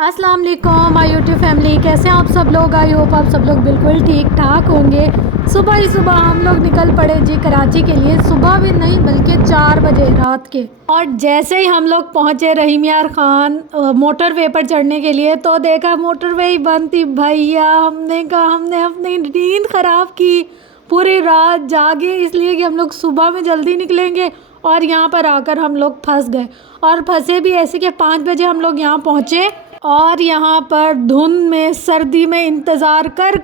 अस्सलाम वालेकुम my YouTube family, कैसे हैं आप सब लोग। आई होप आप सब लोग बिल्कुल ठीक ठाक होंगे। सुबह ही सुबह हम लोग निकल पड़े जी कराची के लिए। सुबह भी नहीं बल्कि 4 बजे रात के। और जैसे ही हम लोग पहुँचे रहीम यार ख़ान मोटरवे पर चढ़ने के लिए तो देखा मोटरवे ही बंद थी। भैया हमने कहा हमने अपनी नींद ख़राब की, पूरी रात जागे इसलिए कि हम लोग सुबह में जल्दी निकलेंगे और यहाँ पर आकर हम लोग फंस गए। और फंसे भी ऐसे कि 5 बजे हम लोग यहाँ पहुँचे और यहाँ पर धुंध में सर्दी में इंतज़ार कर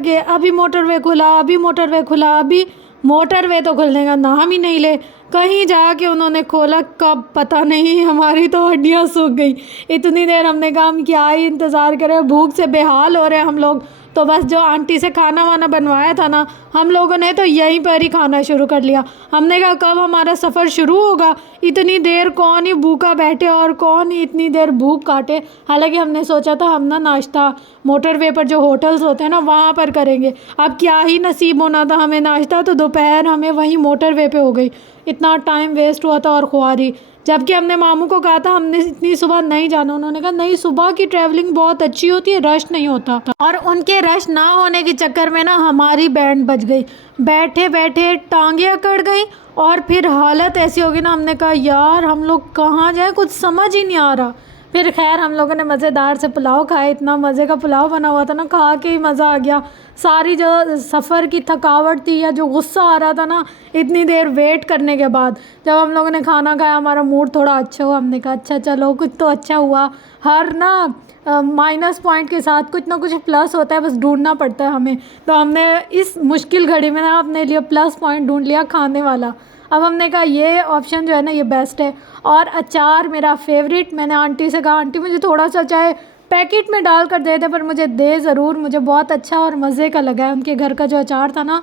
के अभी मोटरवे खुला, अभी मोटरवे खुला, अभी मोटरवे तो खुलने का नाम ही नहीं ले। कहीं जाके उन्होंने खोला, कब पता नहीं, हमारी तो हड्डियाँ सूख गई। इतनी देर हमने कहा हम क्या ही इंतज़ार करें, भूख से बेहाल हो रहे हैं हम लोग। तो बस जो आंटी से खाना वाना बनवाया था ना हम लोगों ने, तो यहीं पर ही खाना शुरू कर लिया। हमने कहा कब हमारा सफ़र शुरू होगा, इतनी देर कौन ही भूखा बैठे और कौन ही इतनी देर भूख काटे। हालांकि हमने सोचा था हम ना नाश्ता मोटरवे पर जो होटल्स होते हैं ना वहाँ पर करेंगे। अब क्या ही नसीब होना था हमें नाश्ता, तो दोपहर हमें वहीं मोटरवे पे हो गई। इतना टाइम वेस्ट हुआ था और खुआरी। जबकि हमने मामू को कहा था हमने इतनी सुबह नहीं जाना, उन्होंने कहा नहीं सुबह की ट्रैवलिंग बहुत अच्छी होती है, रश नहीं होता। और उनके रश ना होने के चक्कर में ना हमारी बैंड बज गई। बैठे बैठे टांगें अकड़ गई और फिर हालत ऐसी होगी ना, हमने कहा यार हम लोग कहाँ जाएं, कुछ समझ ही नहीं आ रहा। फिर खैर हम लोगों ने मज़ेदार से पुलाव खाए। इतना मज़े का पुलाव बना हुआ था ना, खा के ही मज़ा आ गया। सारी जो सफ़र की थकावट थी या जो गुस्सा आ रहा था ना इतनी देर वेट करने के बाद, जब हम लोगों ने खाना खाया हमारा मूड थोड़ा अच्छा हुआ। हमने कहा अच्छा चलो कुछ तो अच्छा हुआ। हर ना माइनस पॉइंट के साथ कुछ ना कुछ प्लस होता है, बस ढूंढना पड़ता है हमें। तो हमने इस मुश्किल घड़ी में ना अपने लिए प्लस पॉइंट ढूंढ लिया, खाने वाला। अब हमने कहा ये ऑप्शन जो है ना ये बेस्ट है। और अचार मेरा फेवरेट। मैंने आंटी से कहा आंटी मुझे थोड़ा सा चाहे पैकेट में डाल कर दे दे, पर मुझे दे ज़रूर, मुझे बहुत अच्छा और मज़े का लगा है। उनके घर का जो अचार था ना,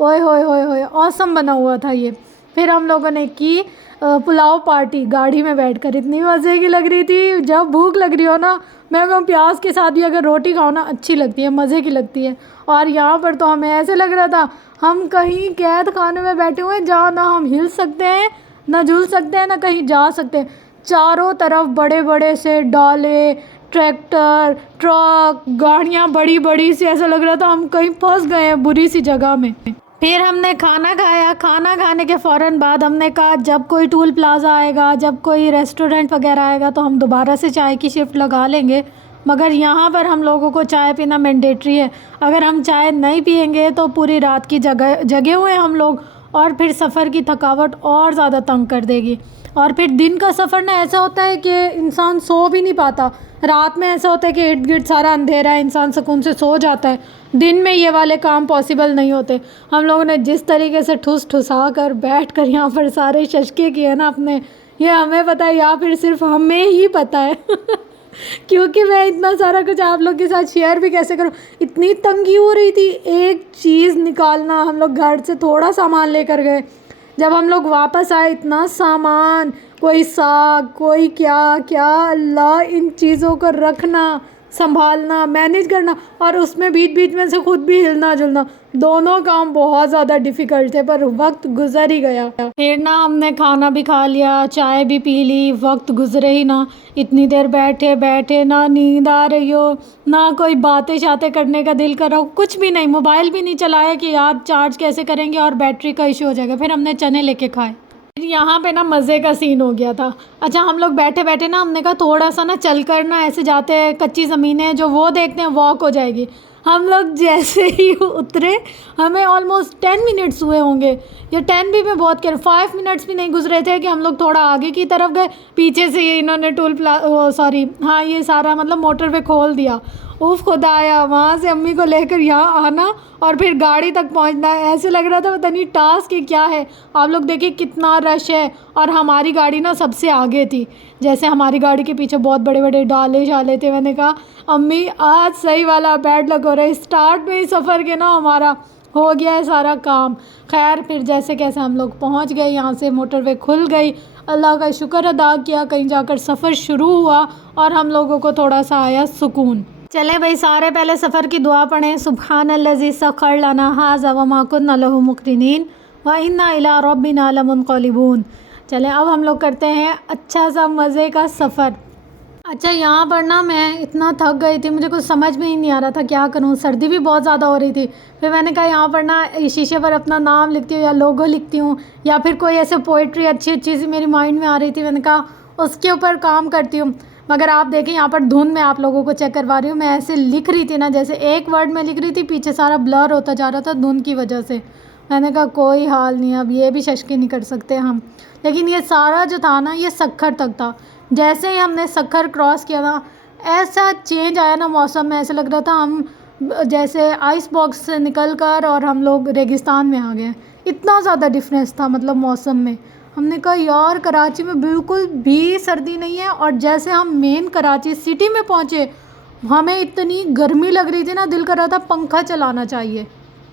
ओए होए होए होए ऑसम बना हुआ था ये। फिर हम लोगों ने की पुलाव पार्टी गाड़ी में बैठकर। इतनी मज़े की लग रही थी। जब भूख लग रही हो ना, मैं प्याज के साथ भी अगर रोटी खाओ ना अच्छी लगती है, मज़े की लगती है। और यहाँ पर तो हमें ऐसे लग रहा था हम कहीं कैद खाने में बैठे हुए हैं जहाँ ना हम हिल सकते हैं, ना झूल सकते हैं, ना कहीं जा सकते हैं। चारों तरफ बड़े बड़े से डाले, ट्रैक्टर, ट्रक, गाड़ियाँ बड़ी बड़ी सी, ऐसा लग रहा था हम कहीं फंस गए हैं बुरी सी जगह में। फिर हमने खाना खाया। खाना खाने के फ़ौरन बाद हमने कहा जब कोई टूल प्लाज़ा आएगा, जब कोई रेस्टोरेंट वगैरह आएगा तो हम दोबारा से चाय की शिफ्ट लगा लेंगे। मगर यहाँ पर हम लोगों को चाय पीना मैंडेटरी है। अगर हम चाय नहीं पियेंगे तो पूरी रात की जगे हुए हम लोग, और फिर सफ़र की थकावट और ज़्यादा तंग कर देगी। और फिर दिन का सफ़र ना ऐसा होता है कि इंसान सो भी नहीं पाता। रात में ऐसा होता है कि इर्द गिर्द सारा अंधेरा है, इंसान सुकून से सो जाता है। दिन में ये वाले काम पॉसिबल नहीं होते। हम लोगों ने जिस तरीके से ठुस ठुसा कर बैठ कर यहाँ पर सारे शशके किए ना अपने, ये हमें पता है या फिर सिर्फ हमें ही पता है क्योंकि मैं इतना सारा कुछ आप लोग के साथ शेयर भी कैसे करूँ, इतनी तंगी हो रही थी। एक चीज़ निकालना, हम लोग घर से थोड़ा सामान लेकर गए, जब हम लोग वापस आए इतना सामान, कोई साग, कोई क्या क्या, अल्लाह, इन चीज़ों को रखना, संभालना, मैनेज करना और उसमें बीच बीच में से खुद भी हिलना जुलना, दोनों काम बहुत ज़्यादा डिफ़िकल्ट थे। पर वक्त गुजर ही गया। फिर ना हमने खाना भी खा लिया, चाय भी पी ली, वक्त गुजरे ही ना। इतनी देर बैठे बैठे ना नींद आ रही हो, ना कोई बातें शातें करने का दिल कर रहा हो, कुछ भी नहीं। मोबाइल भी नहीं चलाया कि यार चार्ज कैसे करेंगे और बैटरी का इशू हो जाएगा। फिर हमने चने लेके खाए। फिर यहाँ पे ना मज़े का सीन हो गया था। अच्छा हम लोग बैठे बैठे ना हमने कहा थोड़ा सा ना चल कर ना ऐसे जाते हैं, कच्ची ज़मीनें जो वो देखते हैं, वॉक हो जाएगी। हम लोग जैसे ही उतरे हमें ऑलमोस्ट 10 मिनट्स हुए होंगे, या 10 भी मैं बहुत कह रहा हूँ, 5 मिनट्स भी नहीं गुजरे थे कि हम लोग थोड़ा आगे की तरफ गए। पीछे से ये इन्होंने ये सारा मतलब मोटरवे खोल दिया। उफ खुदाया, वहाँ से अम्मी को लेकर यहाँ आना और फिर गाड़ी तक पहुँचना, ऐसे लग रहा था पता नहीं टास्क ही क्या है। आप लोग देखिए कितना रश है और हमारी गाड़ी ना सबसे आगे थी। जैसे हमारी गाड़ी के पीछे बहुत बड़े बड़े डाले शाले थे। मैंने कहा अम्मी आज सही वाला बैड लग हो रहा है, स्टार्ट में ही सफ़र के ना हमारा हो गया है सारा काम। खैर फिर जैसे कैसे हम लोग पहुँच गए, यहाँ से मोटरवे खुल गई। अल्लाह का शुक्र अदा किया, कहीं जाकर सफ़र शुरू हुआ और हम लोगों को थोड़ा सा आया सुकून। चले भाई, सारे पहले सफ़र की दुआ पढ़ें। सुब्हानल्लज़ी सख़्खर लना हाज़ा व मा कुन्ना लहू मुक़रिनीन व इन्ना इला रब्बिना लमुनक़लिबून। चले अब हम लोग करते हैं अच्छा सा मज़े का सफ़र। अच्छा, यहाँ पर ना मैं इतना थक गई थी, मुझे कुछ समझ में ही नहीं आ रहा था क्या करूँ। सर्दी भी बहुत ज़्यादा हो रही थी। फिर मैंने कहा यहाँ पर ना शीशे पर अपना नाम लिखती हूँ या लोगो लिखती हूँ, या फिर कोई ऐसे पोइट्री अच्छी सी मेरी माइंड में आ रही थी, मैंने कहा उसके ऊपर काम करती हूँ। मगर आप देखें यहाँ पर धुन में आप लोगों को चेक करवा रही हूँ, मैं ऐसे लिख रही थी ना, जैसे एक वर्ड में लिख रही थी, पीछे सारा ब्लर होता जा रहा था धुन की वजह से। मैंने कहा कोई हाल नहीं, अब ये भी शशकी नहीं कर सकते हम। लेकिन ये सारा जो था ना, ये सक्खर तक था। जैसे ही हमने सक्खर क्रॉस किया ना, ऐसा चेंज आया ना मौसम में, ऐसे लग रहा था हम जैसे आइस बॉक्स से निकल कर और हम लोग रेगिस्तान में आ गए। इतना ज़्यादा डिफरेंस था मतलब मौसम में। हमने कहा यार कराची में बिल्कुल भी सर्दी नहीं है। और जैसे हम मेन कराची सिटी में पहुँचे, हमें इतनी गर्मी लग रही थी ना, दिल कर रहा था पंखा चलाना चाहिए।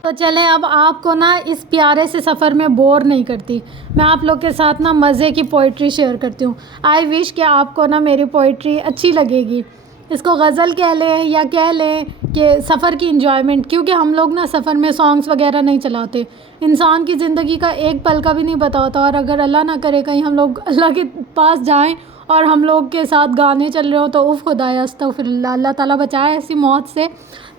तो चलें अब आपको ना इस प्यारे से सफ़र में बोर नहीं करती, मैं आप लोग के साथ ना मज़े की पोइट्री शेयर करती हूँ। आई विश कि आपको ना मेरी पोइट्री अच्छी लगेगी। इसको गज़ल कह लें या कह लें कि सफ़र की इंजॉयमेंट, क्योंकि हम लोग ना सफ़र में सॉन्ग्स वगैरह नहीं चलाते। इंसान की ज़िंदगी का एक पल का भी नहीं पता होता, और अगर अल्लाह ना करे कहीं हम लोग अल्लाह के पास जाएं और हम लोग के साथ गाने चल रहे हो तो उफ़ खुदाया अस्तग़फ़िरुल्लाह, अल्लाह ताला बचाए ऐसी मौत से।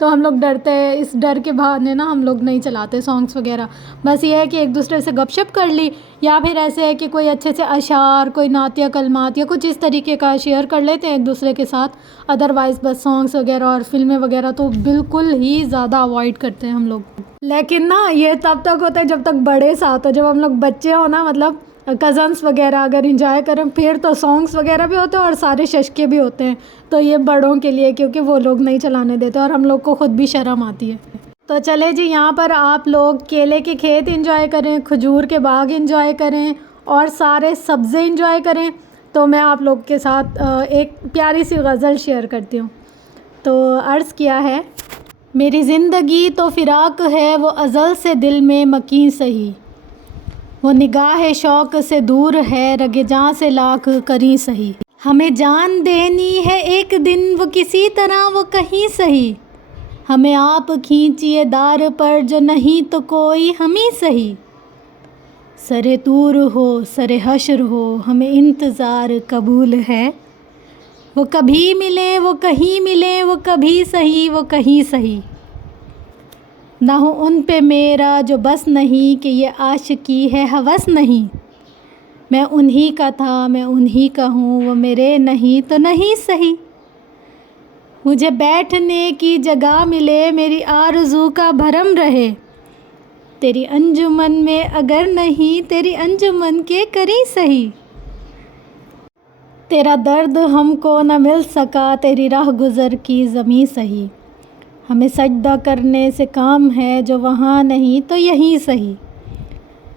तो हम लोग डरते हैं, इस डर के बहाने ना हम लोग नहीं चलाते सॉन्ग्स वगैरह। बस ये है कि एक दूसरे से गपशप कर ली, या फिर ऐसे है कि कोई अच्छे से अशार, कोई नातिया कलमात या कुछ इस तरीके का शेयर कर लेते हैं एक दूसरे के साथ। अदरवाइज़ बस सॉन्ग्स वगैरह और फिल्में वगैरह तो बिल्कुल ही ज़्यादा अवॉइड करते हैं हम लोग। लेकिन ना ये तब तक होता है जब तक बड़े साथ हो। जब हम लोग बच्चे हो ना, मतलब कज़न्स वगैरह अगर इंजॉय करें, फिर तो सॉन्ग्स वगैरह भी होते हैं और सारे शशके भी होते हैं। तो ये बड़ों के लिए, क्योंकि वो लोग नहीं चलाने देते और हम लोग को ख़ुद भी शर्म आती है। तो चले जी, यहाँ पर आप लोग केले के खेत इंजॉय करें, खजूर के बाग इंजॉय करें और सारे सब्ज़े इंजॉय करें। तो मैं आप लोग के साथ एक प्यारी सी गज़ल शेयर करती हूँ। तो अर्ज़ किया है, मेरी ज़िंदगी तो फ़िराक है वो अज़ल से दिल में मकीन सही, वो निगाह शौक़ से दूर है रगे जान से लाख करी सही। हमें जान देनी है एक दिन वो किसी तरह वो कहीं सही, हमें आप खींचिए दार पर जो नहीं तो कोई हम ही सही। सरे तूर हो सरे हश्र हो हमें इंतज़ार कबूल है, वो कभी मिले वो कहीं मिले वो कभी सही वो कहीं सही। ना हो उन पे मेरा जो बस नहीं कि ये आशिकी है हवस नहीं, मैं उन्हीं का था मैं उन्हीं का हूँ वो मेरे नहीं तो नहीं सही। मुझे बैठने की जगह मिले मेरी आरज़ू का भरम रहे, तेरी अंजुमन में अगर नहीं तेरी अंजुमन के करी सही। तेरा दर्द हमको न मिल सका तेरी राह गुज़र की ज़मीं सही, हमें सजदा करने से काम है जो वहाँ नहीं तो यहीं सही।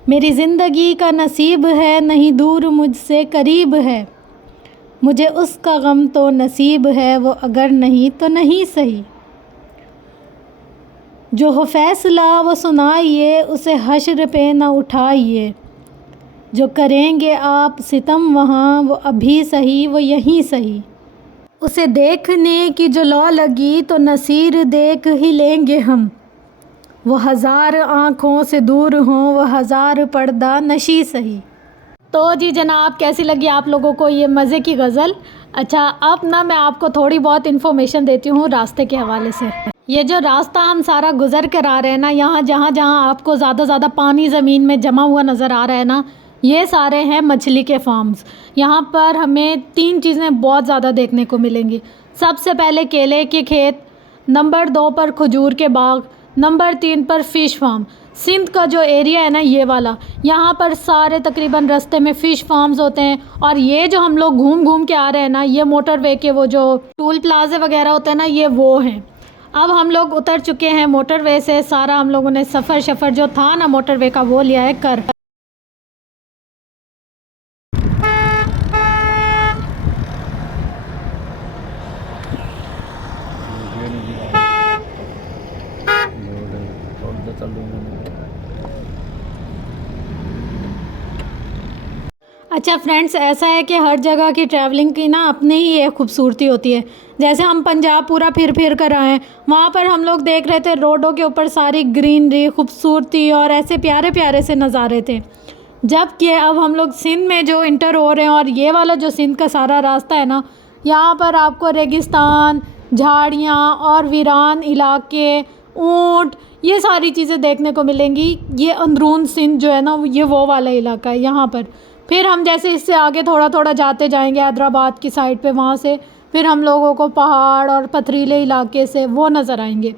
मेरी ज़िंदगी का नसीब है नहीं दूर मुझसे करीब है, मुझे उसका गम तो नसीब है वो अगर नहीं तो नहीं सही। जो हो फैसला वो सुनाइए उसे हश्र पे न उठाइए, जो करेंगे आप सितम वहाँ वो अभी सही वो यहीं सही। उसे देखने की जो लौ लगी तो नसीर देख ही लेंगे हम, वो हज़ार आँखों से दूर हों वो हज़ार पर्दा नशी सही। तो जी जनाब, कैसी लगी आप लोगों को ये मज़े की गज़ल? अच्छा, अब ना मैं आपको थोड़ी बहुत इन्फॉर्मेशन देती हूँ रास्ते के हवाले से। ये जो रास्ता हम सारा गुज़र कर आ रहे हैं ना, यहाँ जहाँ आपको ज़्यादा पानी ज़मीन में जमा हुआ नज़र आ रहा है ना, ये सारे हैं मछली के फार्म्स। यहाँ पर हमें 3 चीज़ें बहुत ज़्यादा देखने को मिलेंगी। सबसे पहले केले के खेत, नंबर 2 पर खजूर के बाग, नंबर 3 पर फ़िश फार्म। सिंध का जो एरिया है ना ये वाला, यहाँ पर सारे तकरीबन रास्ते में फ़िश फार्म्स होते हैं। और ये जो हम लोग घूम के आ रहे हैं ना, ये मोटरवे के वो जो टूल प्लाजे वगैरह होते हैं ना, ये वो हैं। अब हम लोग उतर चुके हैं मोटरवे से, सारा हम लोगों ने सफ़र जो था ना मोटरवे का वो लिया है कर। अच्छा फ्रेंड्स, ऐसा है कि हर जगह की ट्रैवलिंग की ना अपनी ही एक खूबसूरती होती है। जैसे हम पंजाब पूरा फिर कर आए हैं, वहाँ पर हम लोग देख रहे थे रोडों के ऊपर सारी ग्रीनरी, खूबसूरती और ऐसे प्यारे प्यारे से नज़ारे थे। जबकि अब हम लोग सिंध में जो इंटर हो रहे हैं और ये वाला जो सिंध का सारा रास्ता है ना, यहाँ पर आपको रेगिस्तान, झाड़ियाँ और वीरान इलाके, ऊँट, ये सारी चीज़ें देखने को मिलेंगी। ये अंदरून सिंध जो है ना, ये वो वाला इलाका है यहाँ पर। फिर हम जैसे इससे आगे थोड़ा थोड़ा जाते जाएंगे हैदराबाद की साइड पे, वहाँ से फिर हम लोगों को पहाड़ और पथरीले इलाके से वो नज़र आएंगे।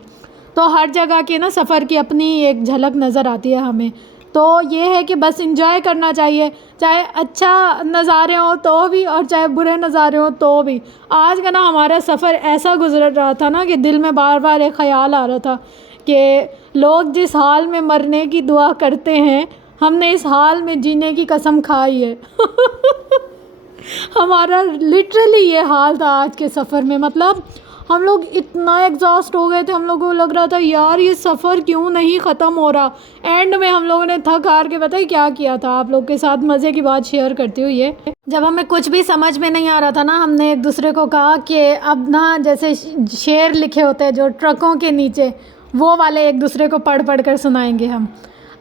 तो हर जगह के ना सफ़र की अपनी एक झलक नज़र आती है हमें। तो ये है कि बस इंजॉय करना चाहिए, चाहे अच्छा नज़ारे हो तो भी और चाहे बुरे नज़ारे हो तो भी। आज का ना हमारा सफ़र ऐसा गुजर रहा था ना कि दिल में बार बार एक ख़याल आ रहा था कि लोग जिस हाल में मरने की दुआ करते हैं, हमने इस हाल में जीने की कसम खाई है। हमारा लिटरली ये हाल था आज के सफ़र में। मतलब हम लोग इतना एग्जॉस्ट हो गए थे, हम लोगों को लग रहा था यार ये सफ़र क्यों नहीं ख़त्म हो रहा। एंड में हम लोगों ने थक हार के पता है क्या किया था, आप लोग के साथ मज़े की बात शेयर करती हूँ। ये जब हमें कुछ भी समझ में नहीं आ रहा था ना, हमने एक दूसरे को कहा कि अब ना जैसे शेर लिखे होते हैं जो ट्रकों के नीचे, वो वाले एक दूसरे को पढ़ कर सुनाएंगे हम।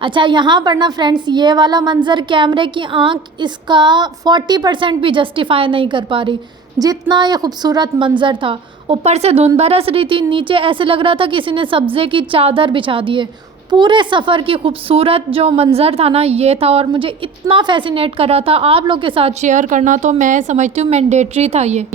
अच्छा, यहाँ पर ना फ्रेंड्स ये वाला मंज़र कैमरे की आँख इसका 40% भी जस्टिफाई नहीं कर पा रही, जितना ये खूबसूरत मंज़र था। ऊपर से धुंध बरस रही थी, नीचे ऐसे लग रहा था किसी ने सब्ज़े की चादर बिछा दी है। पूरे सफ़र की खूबसूरत जो मंज़र था ना ये था, और मुझे इतना फैसिनेट कर रहा था, आप लोग के साथ शेयर करना तो मैं समझती हूँ मैंडेटरी था ये।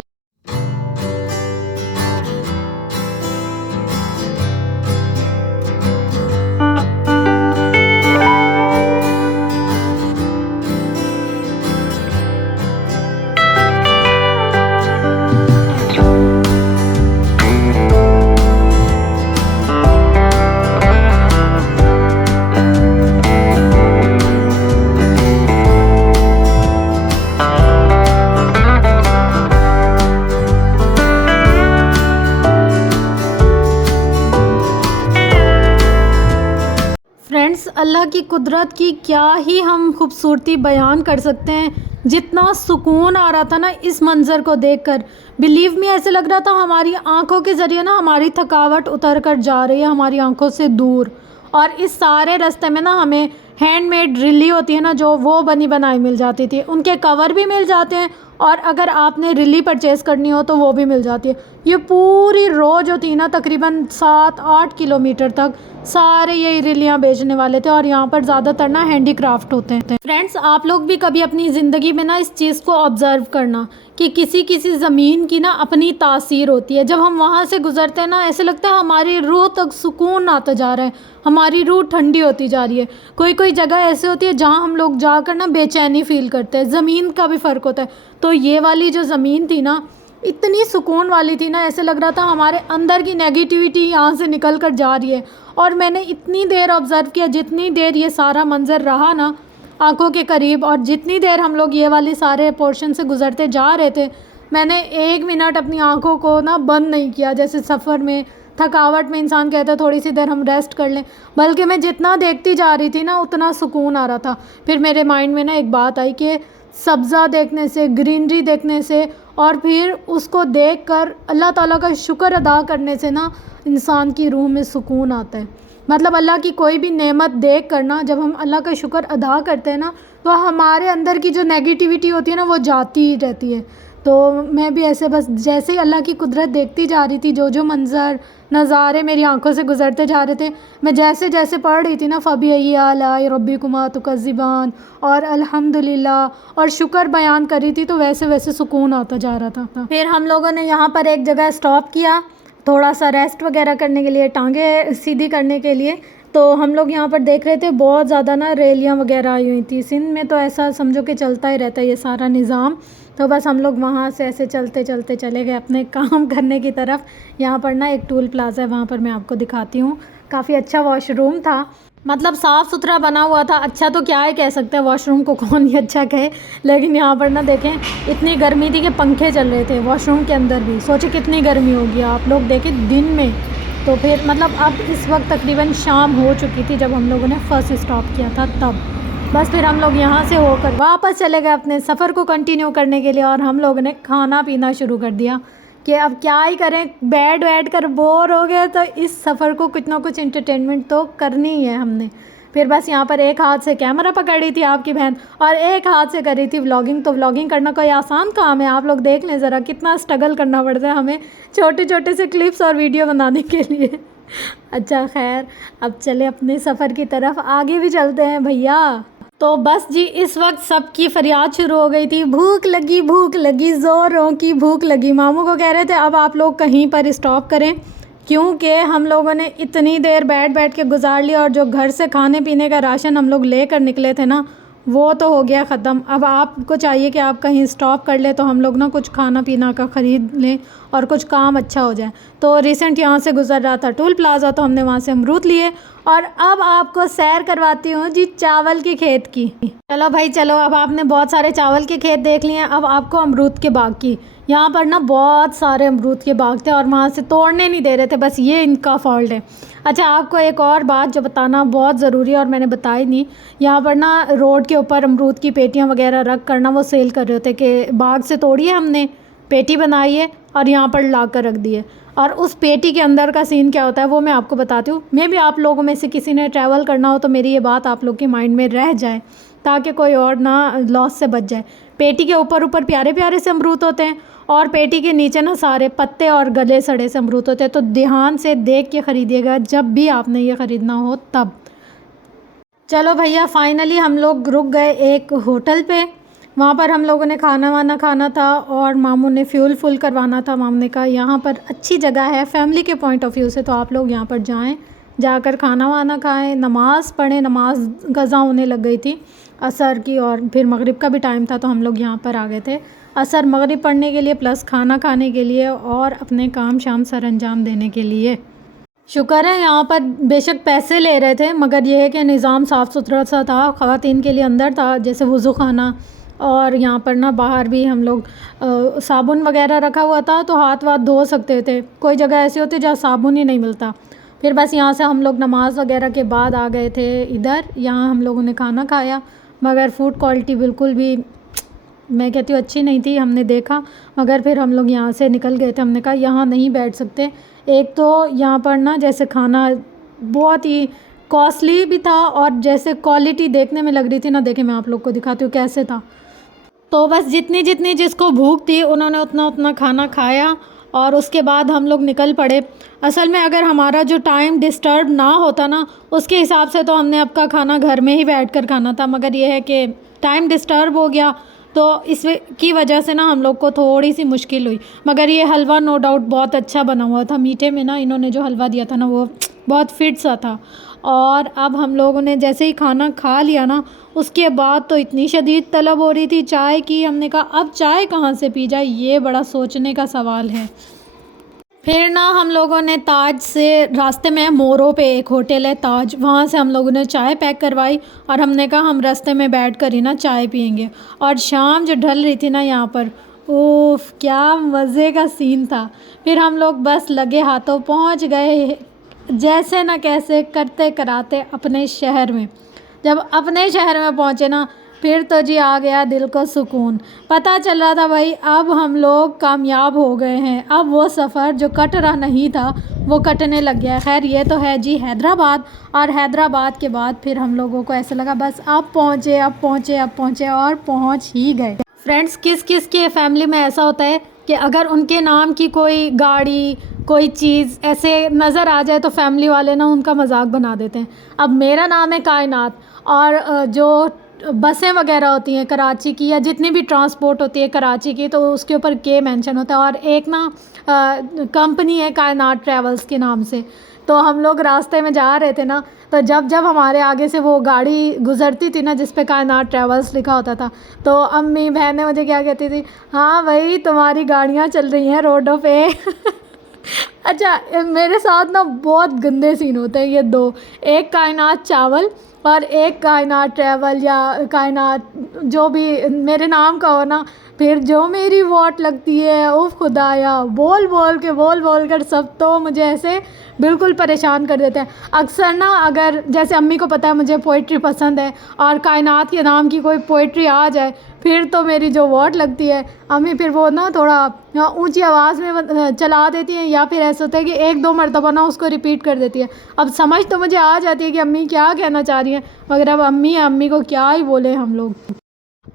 फ्रेंड्स, अल्लाह की कुदरत की क्या ही हम खूबसूरती बयान कर सकते हैं। जितना सुकून आ रहा था ना इस मंज़र को देखकर, बिलीव मी ऐसे लग रहा था हमारी आंखों के ज़रिए ना हमारी थकावट उतर कर जा रही है हमारी आंखों से दूर। और इस सारे रास्ते में ना हमें हैंडमेड रिली होती है ना, जो वो बनी बनाई मिल जाती थी, उनके कवर भी मिल जाते हैं, और अगर आपने रिली परचेज़ करनी हो तो वो भी मिल जाती है। ये पूरी रो जो थी ना तकरीबन 7-8 किलोमीटर तक सारे यही रिलियाँ बेचने वाले थे, और यहाँ पर ज़्यादातर ना हैंडीक्राफ्ट होते हैं। फ्रेंड्स, आप लोग भी कभी अपनी ज़िंदगी में ना इस चीज़ को ऑब्ज़र्व करना कि किसी किसी ज़मीन की ना अपनी तासीर होती है। जब हम वहाँ से गुज़रते हैं ना, ऐसे लगता है हमारी रूह तक सुकून आता जा रहा है, हमारी रूह ठंडी होती जा रही है। कोई कोई जगह ऐसे होती है जहाँ हम लोग जाकर ना बेचैनी फ़ील करते हैं। ज़मीन का भी फ़र्क होता है। तो ये वाली जो ज़मीन थी ना इतनी सुकून वाली थी ना, ऐसे लग रहा था हमारे अंदर की नेगेटिविटी यहाँ से निकल कर जा रही है। और मैंने इतनी देर ऑब्ज़र्व किया, जितनी देर ये सारा मंज़र रहा ना आंखों के करीब, और जितनी देर हम लोग ये वाली सारे पोर्शन से गुज़रते जा रहे थे, मैंने 1 मिनट अपनी आंखों को ना बंद नहीं किया। जैसे सफ़र में थकावट में इंसान कहता है थोड़ी सी देर हम रेस्ट कर लें, बल्कि मैं जितना देखती जा रही थी ना उतना सुकून आ रहा था। फिर मेरे माइंड में ना एक बात आई कि सब्ज़ा देखने से, ग्रीनरी देखने से, और फिर उसको देखकर अल्लाह ताला का शुक्र अदा करने से ना इंसान की रूह में सुकून आता है। मतलब अल्लाह की कोई भी नेमत देख कर ना, जब हम अल्लाह का शुक्र अदा करते हैं ना, तो हमारे अंदर की जो नेगेटिविटी होती है ना वो जाती ही रहती है। तो मैं भी ऐसे बस जैसे ही अल्लाह की कुदरत देखती जा रही थी, जो जो मंज़र नज़ारे मेरी आंखों से गुज़रते जा रहे थे, मैं जैसे जैसे पढ़ रही थी ना फ़बीअय्यि आलाइ रब्बिकुमा तुकज़्ज़िबान और अल्हम्दुलिल्लाह और शुक्र बयान कर रही थी, तो वैसे वैसे सुकून आता जा रहा था। फिर हम लोगों ने यहाँ पर एक जगह स्टॉप किया थोड़ा सा रेस्ट वगैरह करने के लिए, टांगे सीधी करने के लिए। तो हम लोग यहाँ पर देख रहे थे बहुत ज़्यादा ना रेलियाँ वगैरह आई हुई थी। सिंध में तो ऐसा समझो कि चलता ही रहता है ये सारा निज़ाम। तो बस हम लोग वहाँ से ऐसे चलते चलते चले गए अपने काम करने की तरफ। यहाँ पर ना एक टूल प्लाज़ा है, वहाँ पर मैं आपको दिखाती हूँ। काफ़ी अच्छा वॉशरूम था, मतलब साफ़ सुथरा बना हुआ था। अच्छा तो क्या ही कह सकते हैं, वॉशरूम को कौन ही अच्छा कहे। लेकिन यहाँ पर ना देखें इतनी गर्मी थी कि पंखे चल रहे थे वॉशरूम के अंदर भी। सोचे कितनी गर्मी होगी, आप लोग देखें दिन में। तो फिर मतलब अब इस वक्त तकरीबन शाम हो चुकी थी जब हम लोगों ने फ़र्स्ट स्टॉप किया था तब। बस फिर हम लोग यहाँ से होकर वापस चले गए अपने सफ़र को कंटिन्यू करने के लिए। और हम लोगों ने खाना पीना शुरू कर दिया कि अब क्या ही करें, बैठ कर बोर हो गए, तो इस सफ़र को कुछ ना कुछ इंटरटेनमेंट तो करनी ही है हमने। फिर बस यहाँ पर एक हाथ से कैमरा पकड़ रही थी आपकी बहन और एक हाथ से कर रही थी व्लॉगिंग। तो व्लॉगिंग करना कोई आसान काम है, आप लोग देख लें ज़रा कितना स्ट्रगल करना पड़ता है हमें छोटे छोटे से क्लिप्स और वीडियो बनाने के लिए। अच्छा खैर, अब चले अपने सफ़र की तरफ, आगे भी चलते हैं भैया। तो बस जी इस वक्त सबकी फरियाद शुरू हो गई थी, भूख लगी, ज़ोरों की भूख लगी। मामू को कह रहे थे अब आप लोग कहीं पर स्टॉप करें, क्योंकि हम लोगों ने इतनी देर बैठ के गुजार लिया और जो घर से खाने पीने का राशन हम लोग लेकर निकले थे ना, वो तो हो गया ख़त्म। अब आपको चाहिए कि आप कहीं स्टॉप कर ले, तो हम लोग ना कुछ खाना पीना का ख़रीद लें और कुछ काम अच्छा हो जाए। तो रिसेंट यहाँ से गुज़र रहा था टूल प्लाज़ा, तो हमने वहाँ से अमरूद लिए। और अब आपको सैर करवाती हूँ जी चावल के खेत की। चलो भाई चलो, अब आपने बहुत सारे चावल के खेत देख लिए हैं, अब आपको अमरूद के बाग की। यहाँ पर ना बहुत सारे अमरूद के बाग थे और वहाँ से तोड़ने नहीं दे रहे थे, बस ये इनका फॉल्ट है। अच्छा, आपको एक और बात जो बताना बहुत ज़रूरी है और मैंने बताई नहीं, यहाँ पर ना रोड के ऊपर अमरूद की पेटियाँ वगैरह रख कर ना वो सेल कर रहे थे कि बाग से तोड़िए, हमने पेटी बनाई है और यहाँ पर ला कर रख दिए। और उस पेटी के अंदर का सीन क्या होता है वो मैं आपको बताती हूँ। मे भी आप लोगों में से किसी ने ट्रैवल करना हो तो मेरी ये बात आप लोग के माइंड में रह जाए, ताकि कोई और ना लॉस से बच जाए। पेटी के ऊपर प्यारे प्यारे से अमरूद होते हैं और पेटी के नीचे ना सारे पत्ते और गले सड़े से अमरूद होते हैं। तो ध्यान से देख के ख़रीदिएगा जब भी आपने ये ख़रीदना हो तब। चलो भैया, फाइनली हम लोग रुक गए एक होटल पे। वहाँ पर हम लोगों ने खाना खाना था और मामू ने फ्यूल फुल करवाना था। मामू ने कहा यहाँ पर अच्छी जगह है फैमिली के पॉइंट ऑफ व्यू से, तो आप लोग यहाँ पर जाएं, जाकर खाना खाएं, नमाज़ पढ़ें। नमाज क़ज़ा होने लग गई थी असर की और फिर मगरिब का भी टाइम था, तो हम लोग यहाँ पर आ गए थे असर मगरिब पढ़ने के लिए प्लस खाना खाने के लिए और अपने काम शाम सर अंजाम देने के लिए। शुक्र है यहाँ पर बेशक पैसे ले रहे थे, मगर यह है कि निज़ाम साफ़ सुथरा सा था। ख़वातीन के लिए अंदर था जैसे वज़ू खाना, और यहाँ पर ना बाहर भी हम लोग साबुन वगैरह रखा हुआ था, तो हाथ वाथ धो सकते थे। कोई जगह ऐसी होती है जहाँ साबुन ही नहीं मिलता। फिर बस यहाँ से हम लोग नमाज़ वगैरह के बाद आ गए थे इधर। यहाँ हम लोगों ने खाना खाया, मगर फ़ूड क्वालिटी बिल्कुल भी मैं कहती हूँ अच्छी नहीं थी, हमने देखा। मगर फिर हम लोग यहाँ से निकल गए थे, हमने कहा यहाँ नहीं बैठ सकते। एक तो यहाँ पर ना जैसे खाना बहुत ही कॉस्टली भी था और जैसे क्वालिटी देखने में लग रही थी ना, देखे मैं आप लोग को दिखाती हूँ कैसे था। तो बस जितनी जितनी जिसको भूख थी उन्होंने उतना उतना खाना खाया और उसके बाद हम लोग निकल पड़े। असल में अगर हमारा जो टाइम डिस्टर्ब ना होता ना, उसके हिसाब से तो हमने आपका खाना घर में ही बैठकर खाना था, मगर ये है कि टाइम डिस्टर्ब हो गया, तो इस की वजह से ना हम लोग को थोड़ी सी मुश्किल हुई। मगर ये हलवा नो डाउट बहुत अच्छा बना हुआ था। मीठे में ना इन्होंने जो हलवा दिया था ना वो बहुत फिट सा था। और अब हम लोगों ने जैसे ही खाना खा लिया ना, उसके बाद तो इतनी शदीद तलब हो रही थी चाय की, हमने कहा अब चाय कहाँ से पी जाए, ये बड़ा सोचने का सवाल है। फिर ना हम लोगों ने ताज से, रास्ते में मोरों पे एक होटल है ताज, वहाँ से हम लोगों ने चाय पैक करवाई और हमने कहा हम रास्ते में बैठ कर ही ना चाय पियेंगे। और शाम जो ढल रही थी ना यहाँ पर, ओफ क्या मज़े का सीन था। फिर हम लोग बस लगे हाथों पहुँच गए जैसे ना कैसे करते कराते अपने शहर में। जब अपने शहर में पहुँचे ना, फिर तो जी आ गया दिल को सुकून। पता चल रहा था भाई अब हम लोग कामयाब हो गए हैं, अब वो सफ़र जो कट रहा नहीं था वो कटने लग गया है। खैर ये तो है जी हैदराबाद, और हैदराबाद के बाद फिर हम लोगों को ऐसा लगा बस अब पहुँचे और पहुँच ही गए। फ्रेंड्स, किस किस के फैमिली में ऐसा होता है कि अगर उनके नाम की कोई गाड़ी कोई चीज़ ऐसे नज़र आ जाए तो फैमिली वाले ना उनका मजाक बना देते हैं। अब मेरा नाम है कायनात, और जो बसें वगैरह होती हैं कराची की या जितनी भी ट्रांसपोर्ट होती है कराची की, तो उसके ऊपर के मेंशन होता है। और एक ना कंपनी है कायनात ट्रैवल्स के नाम से। तो हम लोग रास्ते में जा रहे थे ना, तो जब जब हमारे आगे से वो गाड़ी गुज़रती थी ना जिस पे कायनात ट्रैवल्स लिखा होता था, तो अम्मी बहनें मुझे क्या कहती थी, हाँ भाई तुम्हारी गाड़ियाँ चल रही हैं रोडों पे। अच्छा, मेरे साथ ना बहुत गंदे सीन होते हैं ये दो, एक कायनात चावल और एक कायनात ट्रैवल या कायनात जो भी मेरे नाम का हो ना, फिर जो मेरी वोट लगती है, उफ खुदाया, बोल बोल कर सब तो मुझे ऐसे बिल्कुल परेशान कर देते हैं। अक्सर ना, अगर जैसे अम्मी को पता है मुझे पोइट्री पसंद है और कायनात के नाम की कोई पोइट्री आ जाए, फिर तो मेरी जो वोट लगती है अम्मी, फिर वो ना थोड़ा ऊंची आवाज़ में चला देती हैं, या फिर ऐसा होता है कि एक दो मरतबा ना उसको रिपीट कर देती है। अब समझ तो मुझे आ जाती है कि अम्मी क्या कहना चाह रही हैं, मगर अब अम्मी को क्या ही बोले हम लोग।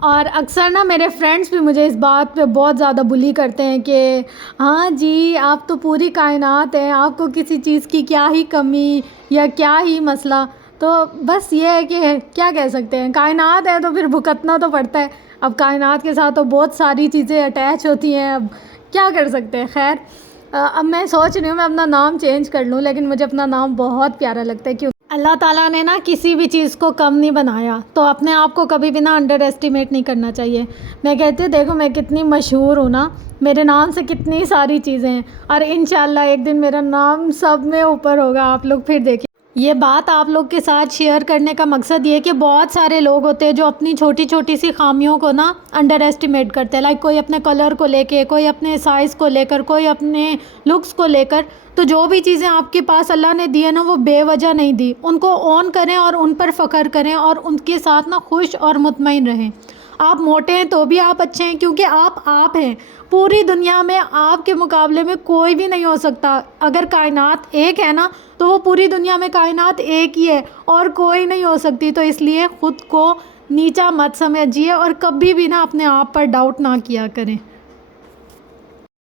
और अक्सर ना मेरे फ्रेंड्स भी मुझे इस बात पे बहुत ज़्यादा बुली करते हैं कि हाँ जी, आप तो पूरी कायनात हैं, आपको किसी चीज़ की क्या ही कमी या क्या ही मसला। तो बस ये है कि क्या कह सकते हैं, कायनात है तो फिर भुगतना तो पड़ता है। अब कायनात के साथ तो बहुत सारी चीज़ें अटैच होती हैं, अब क्या कर सकते हैं। खैर, अब मैं सोच रही हूँ मैं अपना नाम चेंज कर लूँ, लेकिन मुझे अपना नाम बहुत प्यारा लगता है। क्यों, अल्लाह ताला ने ना किसी भी चीज़ को कम नहीं बनाया, तो अपने आप को कभी भी ना अंडर एस्टिमेट नहीं करना चाहिए। मैं कहती हूँ देखो मैं कितनी मशहूर हूँ ना, मेरे नाम से कितनी सारी चीज़ें हैं, और इंशाल्लाह एक दिन मेरा नाम सब में ऊपर होगा। आप लोग फिर देखिए। ये बात आप लोग के साथ शेयर करने का मकसद ये है कि बहुत सारे लोग होते हैं जो अपनी छोटी छोटी सी खामियों को ना अंडर एस्टिमेट करते हैं। लाइक कोई अपने कलर को लेके, कोई अपने साइज़ को लेकर, कोई अपने लुक्स को लेकर। तो जो भी चीज़ें आपके पास अल्लाह ने दी है ना, वो बेवजह नहीं दी। उनको ऑन करें और उन पर फ़ख्र करें और उनके साथ ना खुश और मुतमईन रहें। आप मोटे हैं तो भी आप अच्छे हैं, क्योंकि आप हैं। पूरी दुनिया में आपके मुकाबले में कोई भी नहीं हो सकता। अगर कायनात एक है ना, तो वो पूरी दुनिया में कायनात एक ही है और कोई नहीं हो सकती। तो इसलिए ख़ुद को नीचा मत समझिए और कभी भी ना अपने आप पर डाउट ना किया करें।